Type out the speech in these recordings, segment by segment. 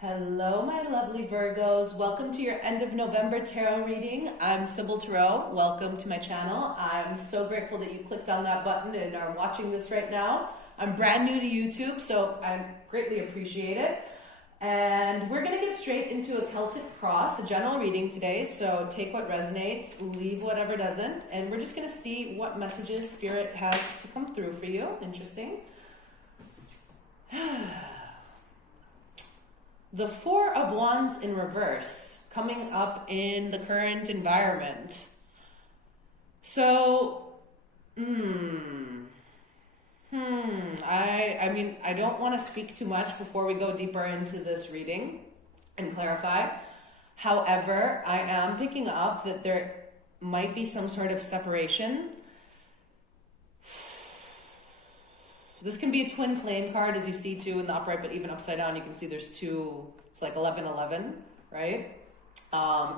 Hello, my lovely Virgos. Welcome to your end of November tarot reading. I'm Sybil Tarot. Welcome to my channel. I'm so grateful that you clicked on that button and are watching this right now. I'm brand new to YouTube, so I greatly appreciate it. And we're going to get straight into a Celtic cross, a general reading today. So take what resonates, leave whatever doesn't. And we're just going to see what messages Spirit has to come through for you. Interesting. The Four of Wands in reverse, coming up in the current environment. So, I mean, I don't want to speak too much before we go deeper into this reading and clarify. However, I am picking up that there might be some sort of separation. This can be a twin flame card, as you see too in the upright, but even upside down, you can see there's two, it's like 11-11, right?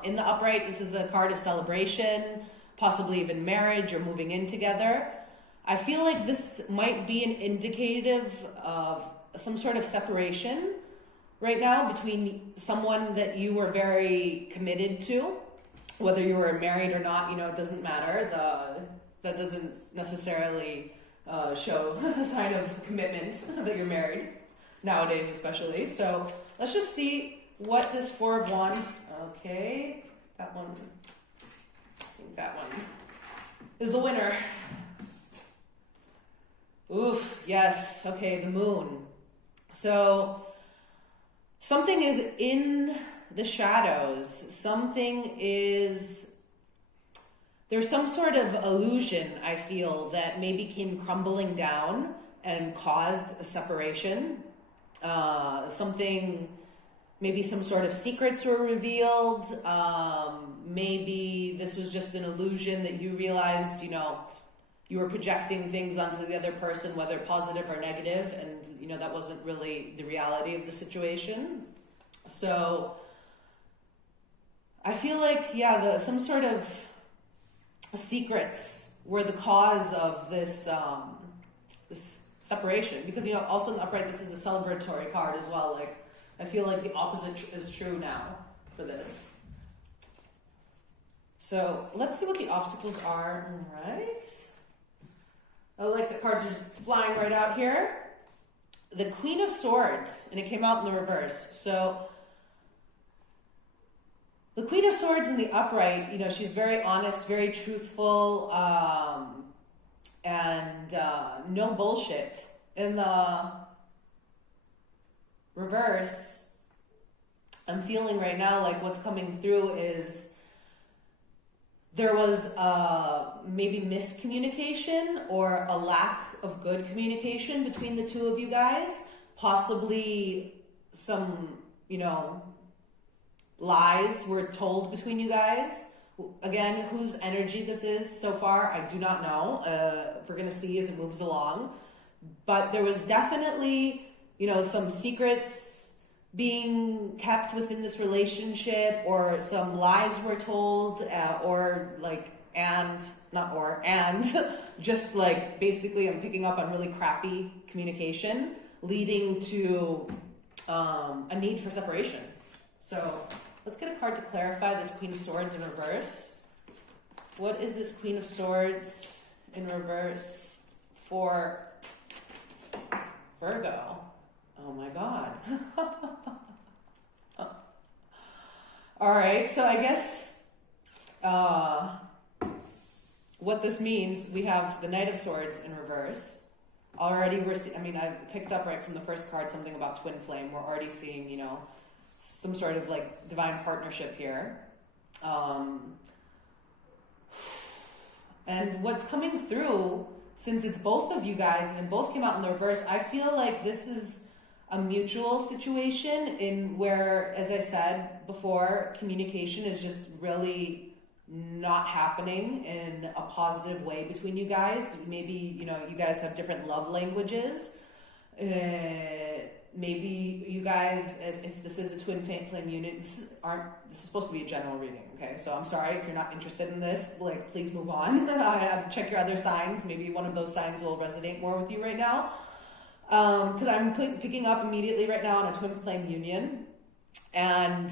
In the upright, this is a card of celebration, possibly even marriage or moving in together. I feel like this might be an indicative of some sort of separation right now between someone that you were very committed to, whether you were married or not, it doesn't matter. That doesn't necessarily show a sign of commitment that you're married nowadays, especially. So let's just see what this Four of Wands. Okay, that one. I think that one is the winner. Oof, yes. Okay, the Moon. So something is in the shadows. There's some sort of illusion, I feel, that maybe came crumbling down and caused a separation. Maybe some sort of secrets were revealed. Maybe this was just an illusion that you realized, you were projecting things onto the other person, whether positive or negative, and, that wasn't really the reality of the situation. So I feel like, some sort of secrets were the cause of this separation, because also in the upright, this is a celebratory card as well. Like, I feel like the opposite is true now for this. So let's see what the obstacles are. All right, I like the cards are just flying right out here. The Queen of Swords, and it came out in the reverse. So the Queen of Swords in the upright, she's very honest, very truthful, and no bullshit. In the reverse, I'm feeling right now like what's coming through is there was maybe miscommunication or a lack of good communication between the two of you guys. Possibly some, lies were told between you guys. Again, whose energy this is so far, I do not know. We're going to see as it moves along. But there was definitely, some secrets being kept within this relationship, or some lies were told, and just like basically I'm picking up on really crappy communication leading to a need for separation. So let's get a card to clarify this Queen of Swords in reverse. What is this Queen of Swords in reverse for Virgo? Oh my God. All right, so I guess what this means, we have the Knight of Swords in reverse. Already I picked up right from the first card something about twin flame. We're already seeing, some sort of like divine partnership here. And what's coming through, since it's both of you guys and both came out in the reverse, I feel like this is a mutual situation in where, as I said before, communication is just really not happening in a positive way between you guys. Maybe, you guys have different love languages. Maybe you guys, if this is a twin flame union, this is supposed to be a general reading, okay? So I'm sorry if you're not interested in this, please move on. I have to check your other signs. Maybe one of those signs will resonate more with you right now. Because I'm picking up immediately right now on a twin flame union. And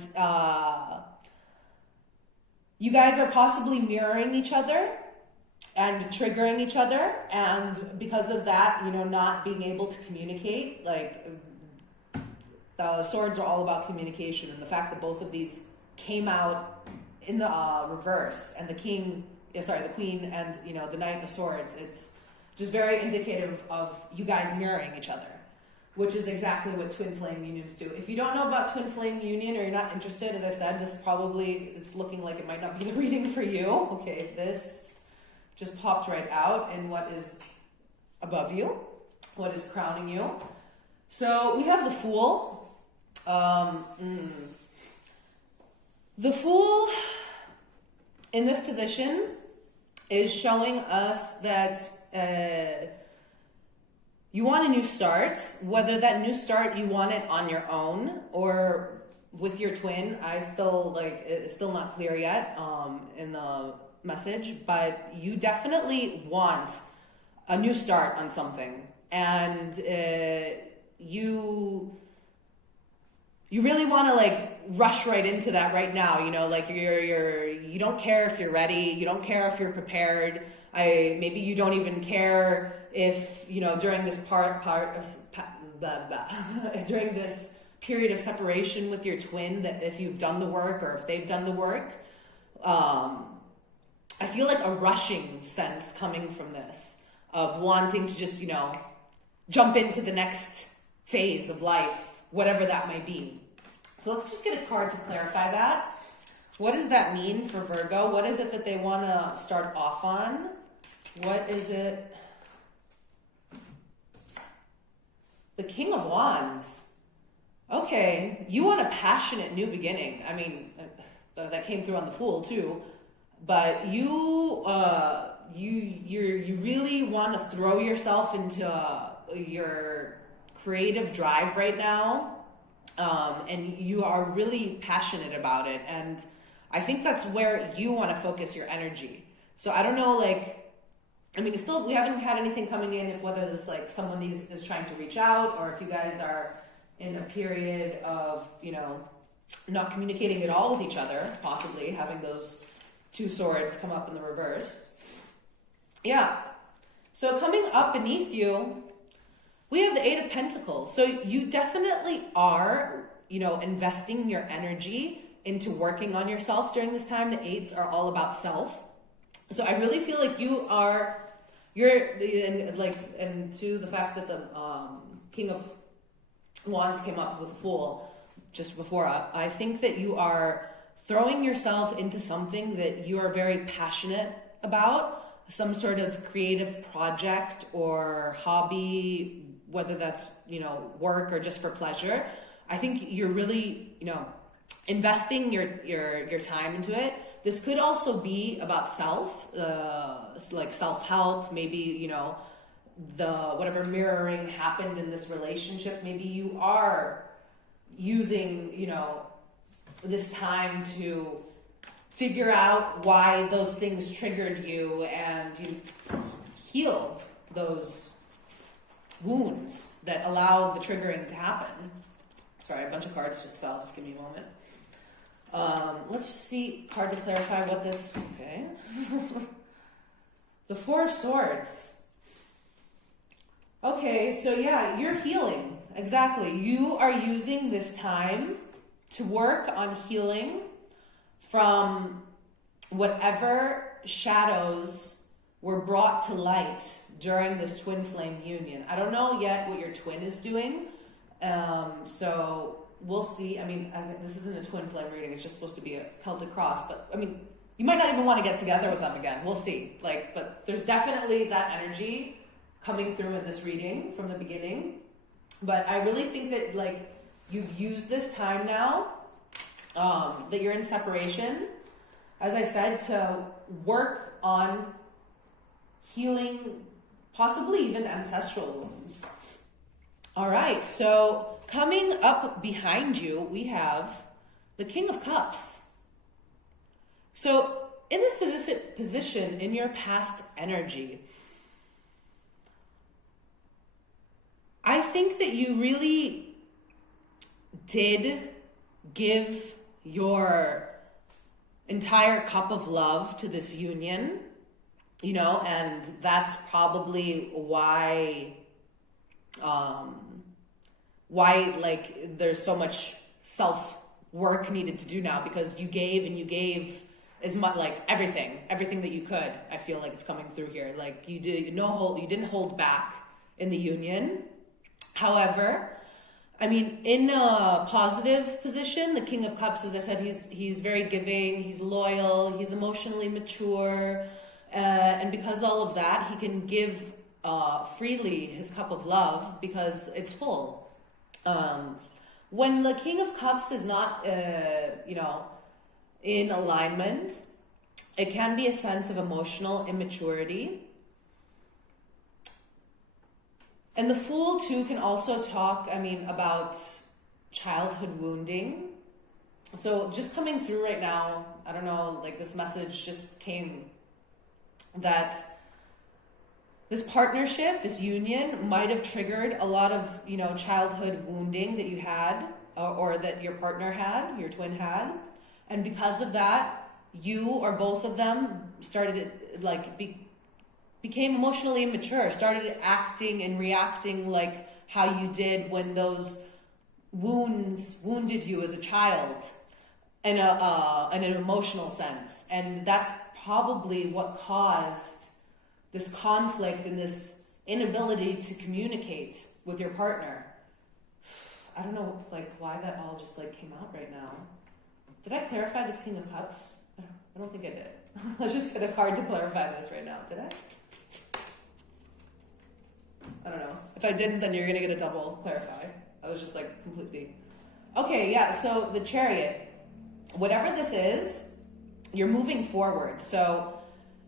you guys are possibly mirroring each other and triggering each other. And because of that, you know, not being able to communicate, like the swords are all about communication. And the fact that both of these came out in the reverse, and the queen and, you know, the knight of swords, it's just very indicative of you guys mirroring each other, which is exactly what twin flame unions do. If you don't know about twin flame union, or you're not interested, as I said, this probably, it's looking like it might not be the reading for you. Okay, this just popped right out in what is above you, what is crowning you. So we have the Fool. The Fool in this position is showing us that you want a new start, whether that new start you want it on your own or with your twin. It's still not clear yet in the message, but you definitely want a new start on something, and you really want to like rush right into that right now. You know, like you don't care if you're ready, you don't care if you're prepared. Maybe you don't even care if, you know, during this during this period of separation with your twin, that if you've done the work or if they've done the work. I feel like a rushing sense coming from this, of wanting to just, you know, jump into the next phase of life, whatever that may be. So let's just get a card to clarify that. What does that mean for Virgo? What is it that they want to start off on? What is it? The King of Wands. Okay, you want a passionate new beginning. I mean, that came through on the Fool too. But you really want to throw yourself into your creative drive right now, and you are really passionate about it. And I think that's where you want to focus your energy. So I don't know, like, I mean, still, we haven't had anything coming in, if whether this, like, someone is trying to reach out, or if you guys are in a period of, you know, not communicating at all with each other, possibly having those two swords come up in the reverse. Yeah. So coming up beneath you, we have the Eight of Pentacles. So you definitely are, you know, investing your energy into working on yourself during this time. The eights are all about self. So I really feel like and to the fact that the King of Wands came up with a Fool just before, I think that you are throwing yourself into something that you are very passionate about, some sort of creative project or hobby, whether that's, you know, work or just for pleasure. I think you're really, you know, investing your time into it. This could also be about self, like self-help, maybe, you know, whatever mirroring happened in this relationship, maybe you are using, you know, this time to figure out why those things triggered you, and you heal those wounds that allow the triggering to happen. Sorry, a bunch of cards just fell. Just give me a moment. Let's see, card to clarify what this, okay. The Four of Swords. Okay, so yeah, you're healing. Exactly. You are using this time to work on healing from whatever shadows were brought to light during this twin flame union. I don't know yet what your twin is doing, so we'll see. I mean, this isn't a twin flame reading, it's just supposed to be a Celtic cross, but I mean, you might not even want to get together with them again. We'll see. Like, but there's definitely that energy coming through in this reading from the beginning. But I really think that, like, you've used this time now, that you're in separation, as I said, to work on healing, possibly even ancestral wounds. All right, so coming up behind you, we have the King of Cups. So in this position, in your past energy, I think that you really did give your entire cup of love to this union, you know, and that's probably why like there's so much self work needed to do now, because you gave and you gave as much, like everything that you could. I feel like it's coming through here. Like you didn't hold back in the union. However, I mean, in a positive position, the King of Cups, as I said, he's very giving, he's loyal, he's emotionally mature, and because all of that, he can give freely his cup of love because it's full. When the King of Cups is not, in alignment, it can be a sense of emotional immaturity. And the Fool too can also talk, about childhood wounding. So just coming through right now, I don't know, like this message just came that this partnership, this union might have triggered a lot of, childhood wounding that you had or that your partner had, your twin had. And because of that, you or both of them started became emotionally immature, started acting and reacting like how you did when those wounds wounded you as a child in an emotional sense. And that's probably what caused this conflict and this inability to communicate with your partner. I don't know, why that all just came out right now. Did I clarify this King of Cups? I don't think I did. Let's just get a card to clarify this right now. Did I? I don't know. If I didn't, then you're going to get a double clarify. I was just completely... Okay, yeah, so the Chariot. Whatever this is, you're moving forward. So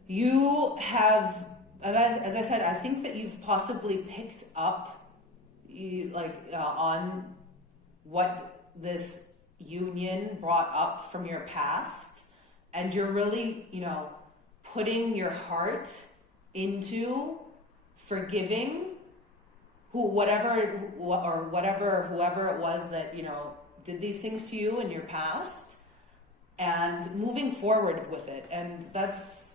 you have, as I said, I think that you've possibly picked up on what this union brought up from your past, and you're really, putting your heart into forgiving whoever it was that, did these things to you in your past, and moving forward with it. And that's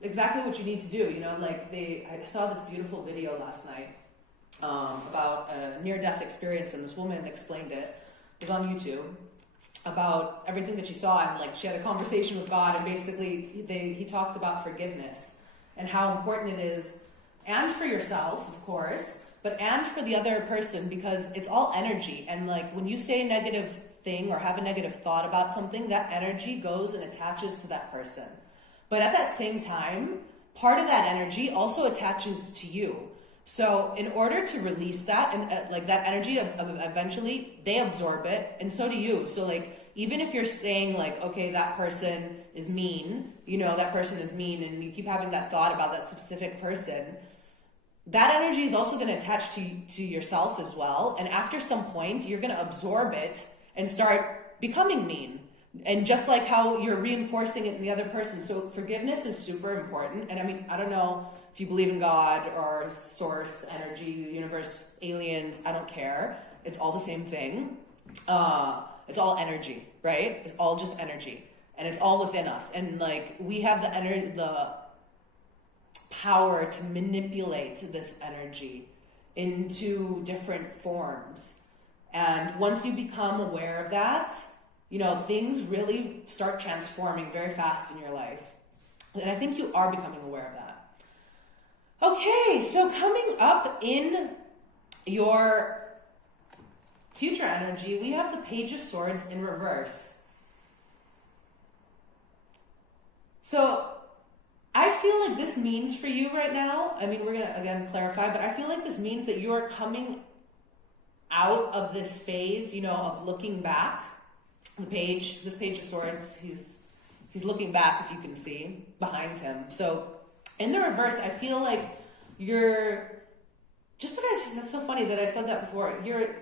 exactly what you need to do. I saw this beautiful video last night about a near-death experience, and this woman explained it. It was on YouTube, about everything that she saw, and she had a conversation with God, and basically he talked about forgiveness and how important it is, and for yourself, of course, and for the other person, because it's all energy. And when you say a negative thing or have a negative thought about something, that energy goes and attaches to that person. But at that same time, part of that energy also attaches to you. So in order to release that, and that energy, eventually they absorb it, and so do you. So even if you're saying okay, that person is mean, that person is mean, and you keep having that thought about that specific person, that energy is also going to attach to yourself as well. And after some point, you're going to absorb it and start becoming mean. And just like how you're reinforcing it in the other person. So forgiveness is super important. And I don't know if you believe in God or source, energy, universe, aliens, I don't care. It's all the same thing. It's all energy, right? It's all just energy. And it's all within us. And we have the power to manipulate this energy into different forms. And once you become aware of that, things really start transforming very fast in your life. And I think you are becoming aware of that. Okay, so coming up in your future energy, we have the Page of Swords in reverse. So I feel like this means for you right now, we're going to again clarify, but I feel like this means that you are coming out of this phase, of looking back. This Page of Swords, he's looking back, if you can see, behind him. So in the reverse, I feel like you're, that's so funny that I said that before, you're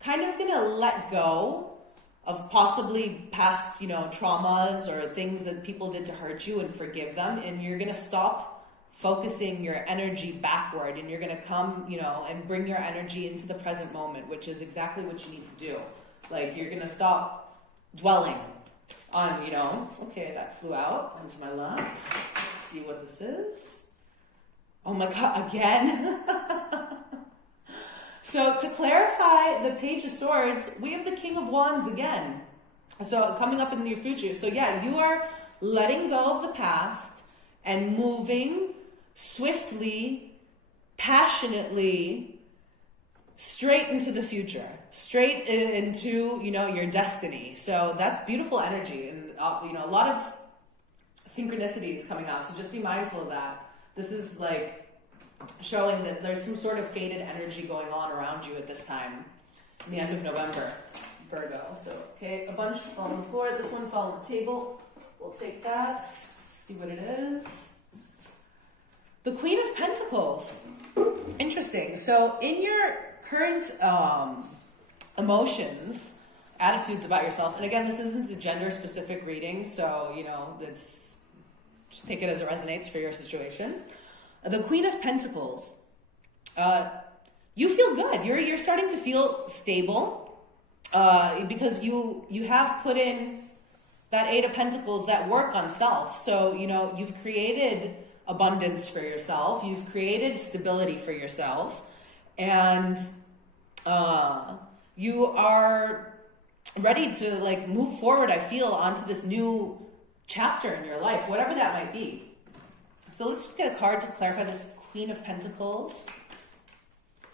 kind of going to let go of possibly past, traumas or things that people did to hurt you, and forgive them. And you're going to stop focusing your energy backward, and you're going to come, and bring your energy into the present moment, which is exactly what you need to do. Like, you're gonna stop dwelling on, you know, okay, that flew out into my lap. Let's see what this is. Oh my God, again? So to clarify the Page of Swords, we have the King of Wands again. So coming up in the near future. So yeah, you are letting go of the past and moving swiftly, passionately, straight into the future, straight into, you know, your destiny. So that's beautiful energy, and you know, a lot of synchronicities coming out. So just be mindful of that. This is like showing that there's some sort of faded energy going on around you at this time, in the end of November, Virgo. So, okay, a bunch fell on the floor. This one fell on the table. We'll take that. See what it is. The Queen of Pentacles. Interesting. So, in your current emotions, attitudes about yourself, and again, this isn't a gender-specific reading, so, you know, just take it as it resonates for your situation. The Queen of Pentacles, you feel good. You're starting to feel stable because you have put in that Eight of Pentacles, that work on self. So, you know, you've created abundance for yourself. You've created stability for yourself. And you are ready to, like, move forward, I feel, onto this new chapter in your life, whatever that might be. So let's just get a card to clarify this Queen of Pentacles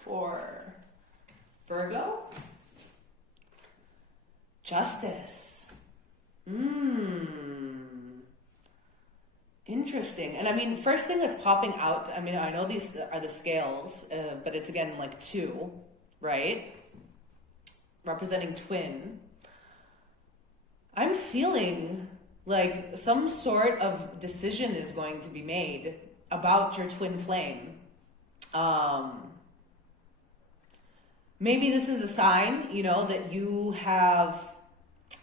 for Virgo. Justice. Interesting. And I mean, first thing that's popping out, I mean, I know these are the scales, but it's again like 2, right? Representing twin. I'm feeling like some sort of decision is going to be made about your twin flame. Maybe this is a sign, you know, that you have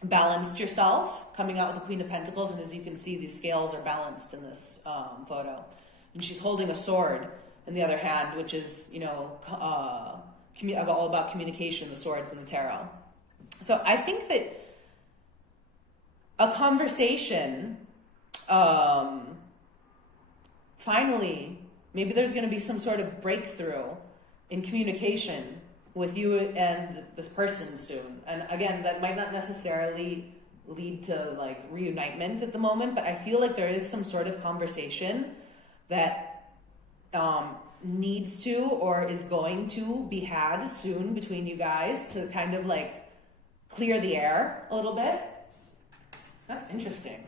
balanced yourself, coming out with the Queen of Pentacles. And as you can see, these scales are balanced in this photo. And she's holding a sword in the other hand, which is, you know, all about communication, the swords and the tarot. So I think that a conversation, finally, maybe there's going to be some sort of breakthrough in communication with you and this person soon. And again, that might not necessarily lead to like reunitement at the moment, but I feel like there is some sort of conversation that needs to or is going to be had soon between you guys to kind of like clear the air a little bit. That's interesting.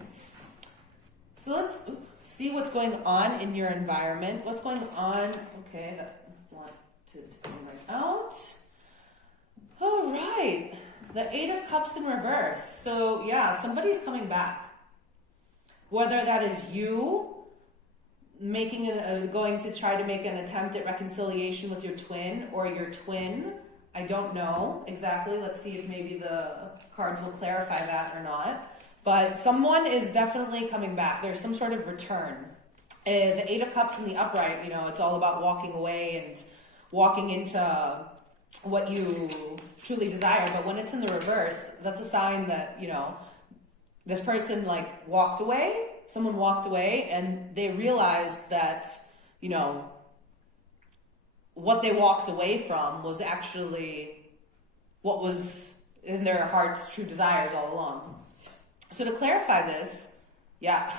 So let's see what's going on in your environment. What's going on? Okay, that wanted to come right out. All right. The Eight of Cups in reverse. So yeah, somebody's coming back. Whether that is you going to try to make an attempt at reconciliation with your twin, or your twin. I don't know exactly. Let's see if maybe the cards will clarify that or not. But someone is definitely coming back. There's some sort of return. The Eight of Cups in the upright, you know, it's all about walking away and walking into what you truly desire. But when it's in the reverse, that's a sign that, you know, this person like walked away, someone walked away, and they realized that, you know, what they walked away from was actually what was in their heart's true desires all along. So to clarify this, yeah,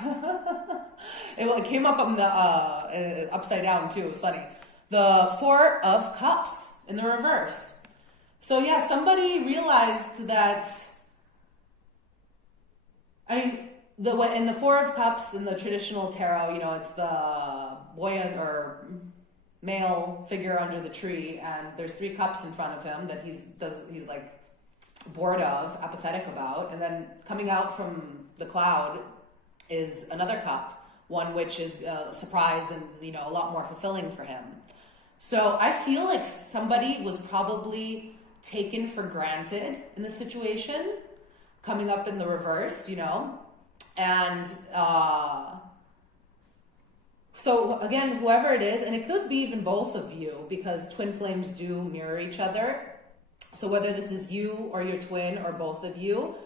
it came up on the upside down too. It was funny. The Four of Cups in the reverse. So yeah, somebody realized that. I mean, in the Four of Cups in the traditional tarot, you know, it's the boy or male figure under the tree, and there's 3 cups in front of him that he's like bored of, apathetic about, and then coming out from the cloud is another cup, one which is a surprise and, you know, a lot more fulfilling for him. So I feel like somebody was probably taken for granted in the situation, coming up in the reverse, you know, and so again, whoever it is, and it could be even both of you, because twin flames do mirror each other. So whether this is you or your twin or both of you,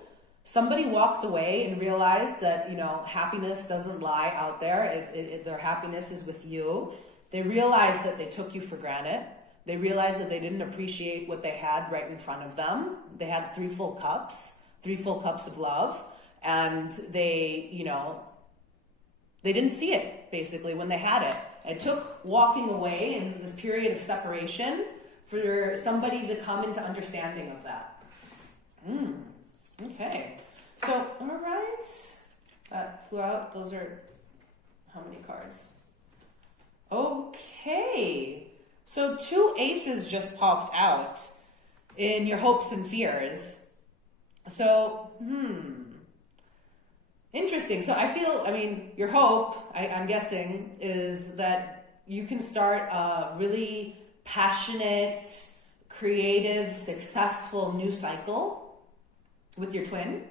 somebody walked away and realized that, happiness doesn't lie out there. Their happiness is with you. They realized that they took you for granted. They realized that they didn't appreciate what they had right in front of them. They had 3 full cups of love. And they didn't see it, basically, when they had it. It took walking away in this period of separation for somebody to come into understanding of that. Okay. So, all right. That flew out. Those are how many cards? Okay. So 2 aces just popped out in your hopes and fears. So, interesting. So your hope, I'm guessing, is that you can start a really passionate, creative, successful new cycle with your twin.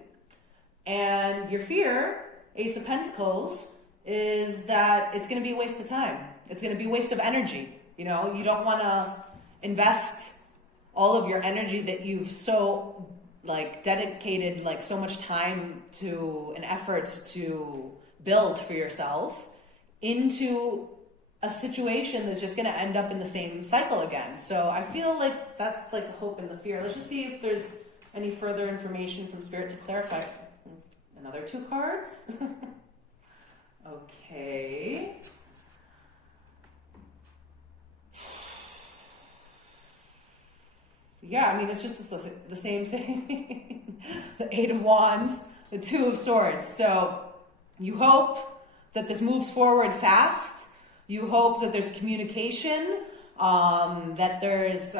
And your fear, Ace of Pentacles, is that it's going to be a waste of time. It's going to be a waste of energy. You don't want to invest all of your energy that you've so dedicated so much time to an effort to build for yourself into a situation that's just going to end up in the same cycle again. So I feel like that's the hope and the fear. Let's just see if there's any further information from Spirit to clarify. Another 2 cards. Okay. Yeah, it's just the same thing. The 8 of Wands, the 2 of Swords. So you hope that this moves forward fast. You hope that there's communication, that there's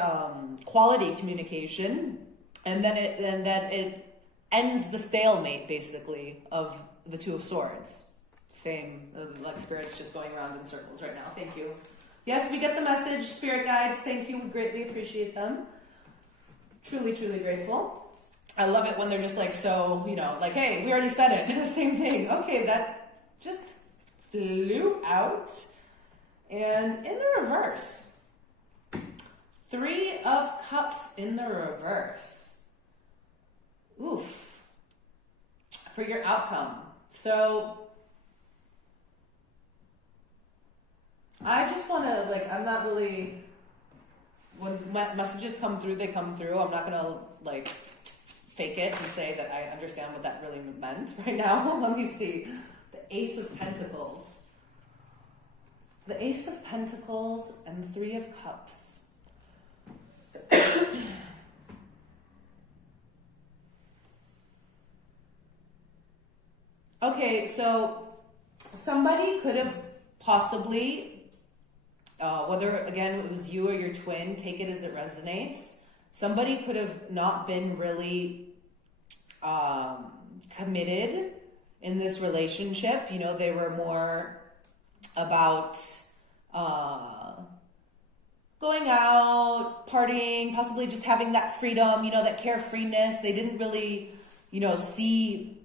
quality communication, and that it ends the stalemate, basically, of the 2 of Swords. Same, Spirit's just going around in circles right now. Thank you. Yes, we get the message, Spirit guides. Thank you. We greatly appreciate them. Truly, truly grateful. I love it when they're just hey, we already said it. Same thing. Okay, that just flew out. And in the reverse, 3 of Cups in the reverse. Oof. For your outcome. So I just want to, I'm not really, when messages come through, they come through. I'm not going to, fake it and say that I understand what that really meant right now. Let me see. The Ace of Pentacles. The Ace of Pentacles and the 3 of Cups. Okay, so somebody could have possibly, whether again it was you or your twin, take it as it resonates. Somebody could have not been really committed in this relationship. They were more about going out, partying, possibly just having that freedom, that carefreeness. They didn't really, see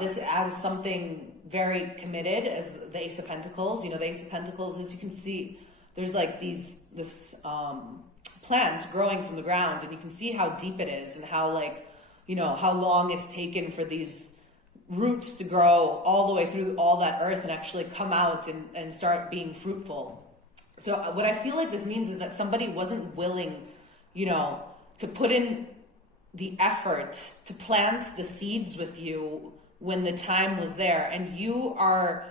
this as something very committed as the Ace of Pentacles. The Ace of Pentacles, as you can see, there's this plant growing from the ground, and you can see how deep it is and how how long it's taken for these roots to grow all the way through all that earth and actually come out and start being fruitful. So what I feel like this means is that somebody wasn't willing, to put in the effort to plant the seeds with you when the time was there. And you are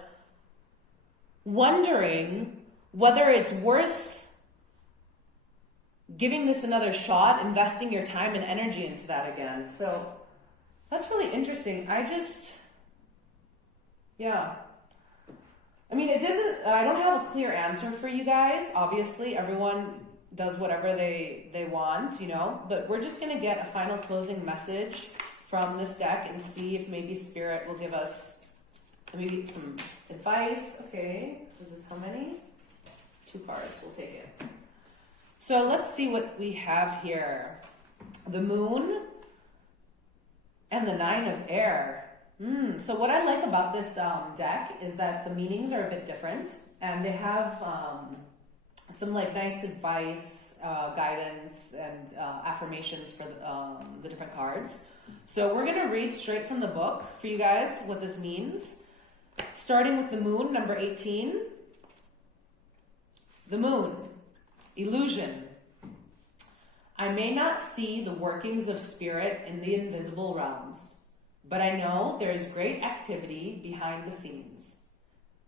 wondering whether it's worth giving this another shot, investing your time and energy into that again. So that's really interesting. I don't have a clear answer for you guys. Obviously, everyone does whatever they want, but we're just going to get a final closing message from this deck and see if maybe Spirit will give us maybe some advice. Okay, this is how many? 2 cards, we'll take it. So let's see what we have here. The Moon and the 9 of Air. So what I like about this deck is that the meanings are a bit different, and they have some like nice advice, guidance, and affirmations for the different cards. So we're gonna read straight from the book for you guys what this means. Starting with the moon, number 18. The moon, illusion. I may not see the workings of spirit in the invisible realms, but I know there is great activity behind the scenes.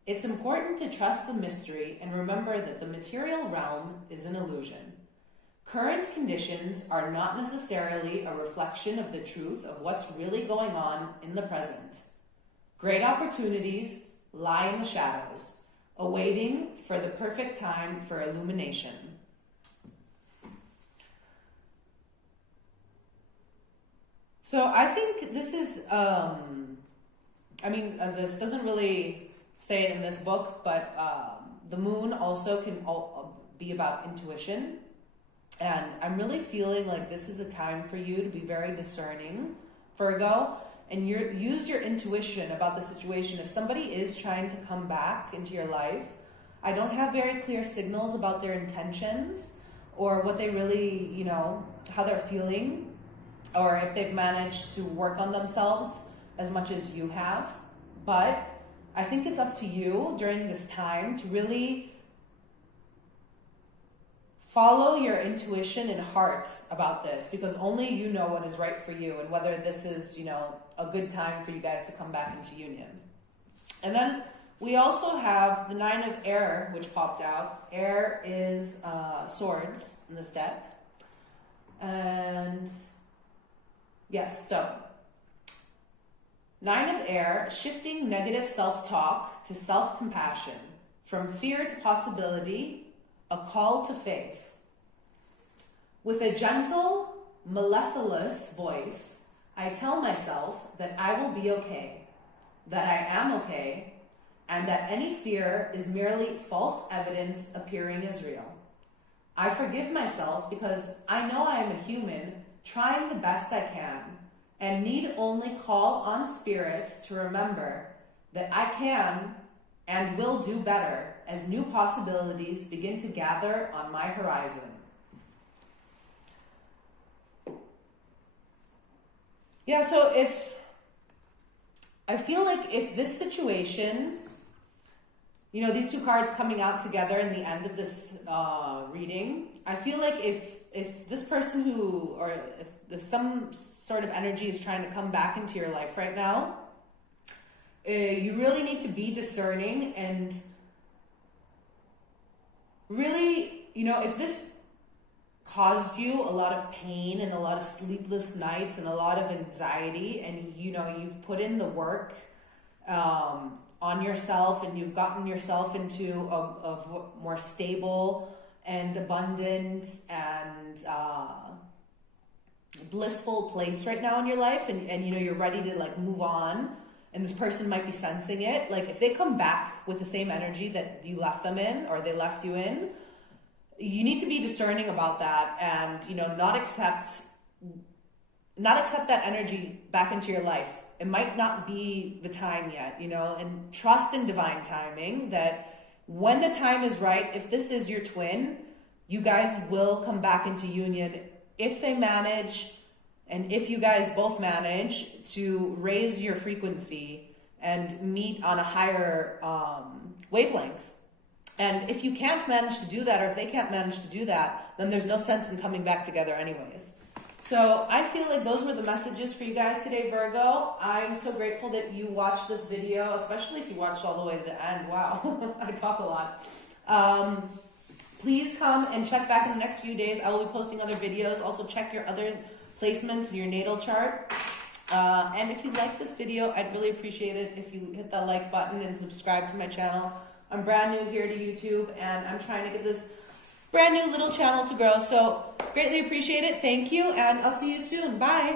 It's important to trust the mystery and remember that the material realm is an illusion. Current conditions are not necessarily a reflection of the truth of what's really going on in the present. Great opportunities lie in the shadows, awaiting for the perfect time for illumination. So I think this is, this doesn't really say it in this book, but the moon also can be about intuition. And I'm really feeling like this is a time for you to be very discerning, Virgo, and use your intuition about the situation. If somebody is trying to come back into your life, I don't have very clear signals about their intentions or what they really, how they're feeling, or if they've managed to work on themselves as much as you have. But I think it's up to you during this time to really follow your intuition and heart about this, because only you know what is right for you and whether this is, a good time for you guys to come back into union. And then we also have the 9 of air, which popped out. Air is swords in this deck. And yes, so 9 of air, shifting negative self-talk to self-compassion, from fear to possibility, a call to faith. With a gentle, mellifluous voice, I tell myself that I will be okay, that I am okay, and that any fear is merely false evidence appearing as real. I forgive myself because I know I am a human trying the best I can and need only call on spirit to remember that I can and will do better as new possibilities begin to gather on my horizon. Yeah, so I feel like if this situation, these two cards coming out together in the end of this reading, I feel like if this person if some sort of energy is trying to come back into your life right now, you really need to be discerning and really, if this caused you a lot of pain and a lot of sleepless nights and a lot of anxiety, and you've put in the work on yourself and you've gotten yourself into a more stable and abundant and blissful place right now in your life, and you're ready to like move on, and this person might be sensing it. Like if they come back with the same energy that you left them in or they left you in, you need to be discerning about that and not accept that energy back into your life. It might not be the time yet, and trust in divine timing that when the time is right, if this is your twin, you guys will come back into union if they manage, and if you guys both manage to raise your frequency and meet on a higher wavelength. And if you can't manage to do that, or if they can't manage to do that, then there's no sense in coming back together anyways. So I feel like those were the messages for you guys today, Virgo. I'm so grateful that you watched this video, especially if you watched all the way to the end. Wow, I talk a lot. Please come and check back in the next few days. I will be posting other videos. Also check your other placements in your natal chart. And if you like this video, I'd really appreciate it if you hit that like button and subscribe to my channel. I'm brand new here to YouTube, and I'm trying to get this brand new little channel to grow. So greatly appreciate it. Thank you, and I'll see you soon. Bye.